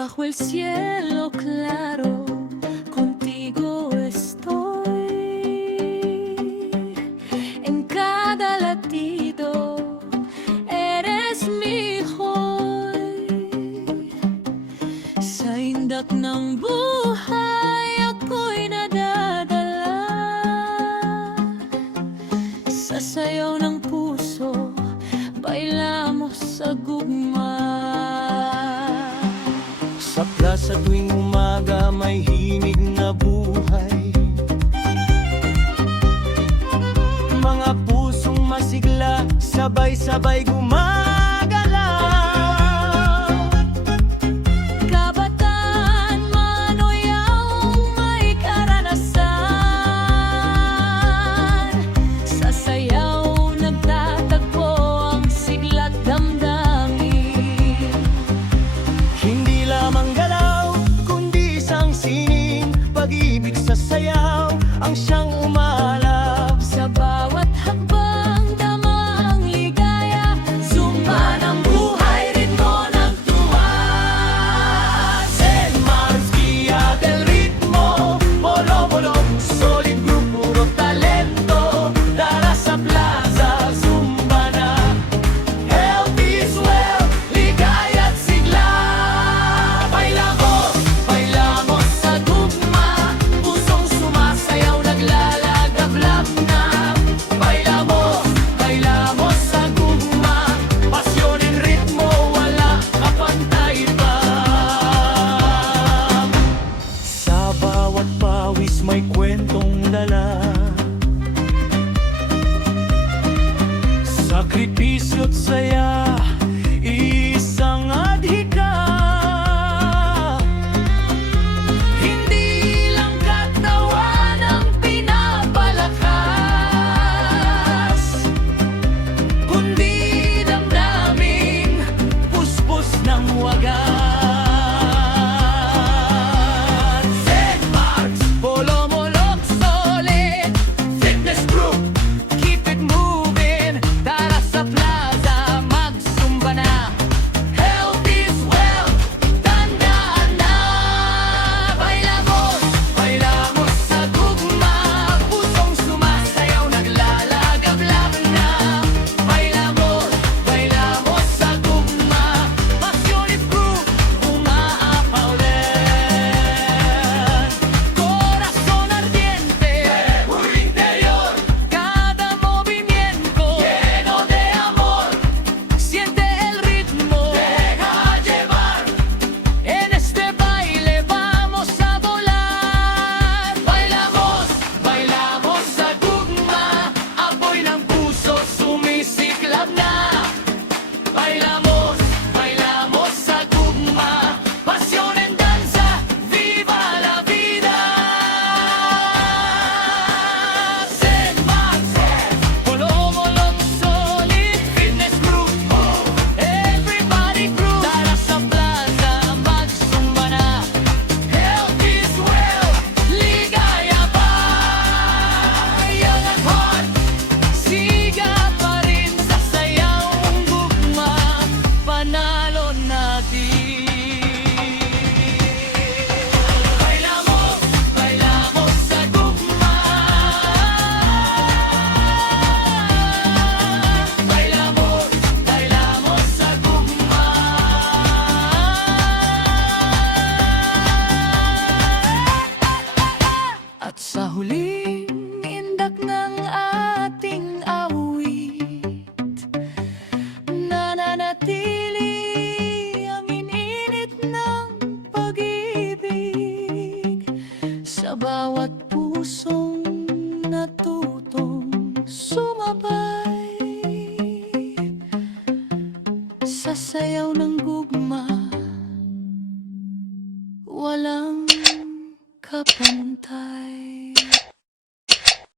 bajo el cielo claro, contigo estoy. En cada latido eres mi hoy. Sa indak ng buhay ako'y nadadala. Sa sayaw ng puso, bailamos sa gugma. Sa plaza tuwing umaga may himig na buhay. Mga pusong masigla, sabay-sabay gumagalaw. Kabataan man o yaong may karanasan, sa sayaw nagtatagpo ang sigla't damdamin. Hindi lamang galaw, kundi isang sining pag-ibig sa sayaw ang siyang umalab. Sa bawat hakbang dama ang ligaya, zumba ng buhay, ritmo ng tuwa. St. Mark's Guía del Ritmo, Bolo-Bolo, solid group, puro talento. Tara sa plaza, zumba na. Health is wealth, ligaya't sigla. Bailamos, bailamos sa gugma, pusong sumasayaw, naglalagablab na. Bailamos, bailamos sa gugma, pasyon and ritmo, wala kapantay pa. Sa bawat pawis may kwentong dala, sakripisyo't saya, isang adhika. Hindi lang katawan ang pinapalakas, kundi damdaming puspos ng wagas. St. Mark's, Bolo-Molok, solid fitness group, keep it moving. Tara sa plaza, magsumba na. Health is wealth, tandaan na. Bailamos, bailamos sa gugma, pusong sumasayaw, naglalagablab na. Bailamos, bailamos sa gugma, pasyon if group, umaapaw din. Corazón ardiente, puro interior, cada movimiento lleno de amor. Siente el ritmo, deja llevar. En este baile vamos a volar. Bailamos, bailamos sa gugma, apoy ng puso sumisiklab na. Bailamos, bailamos sa gugma, pasyon and danza, viva la vida. St. Mark's, Bolo-Molok, solid fitness group, everybody group. Tara sa plaza, magsumba na. Health is wealth, ligaya pa. Young at heart, siga pa rin sa sayawang gugma, panalo natin. Bailamos, bailamos sa gugma. Bailamos, bailamos sa gugma. At sa huling indak ng ating awit, nananatili ang ininit ng pag-ibig sa bawat pusong natutong sumabay.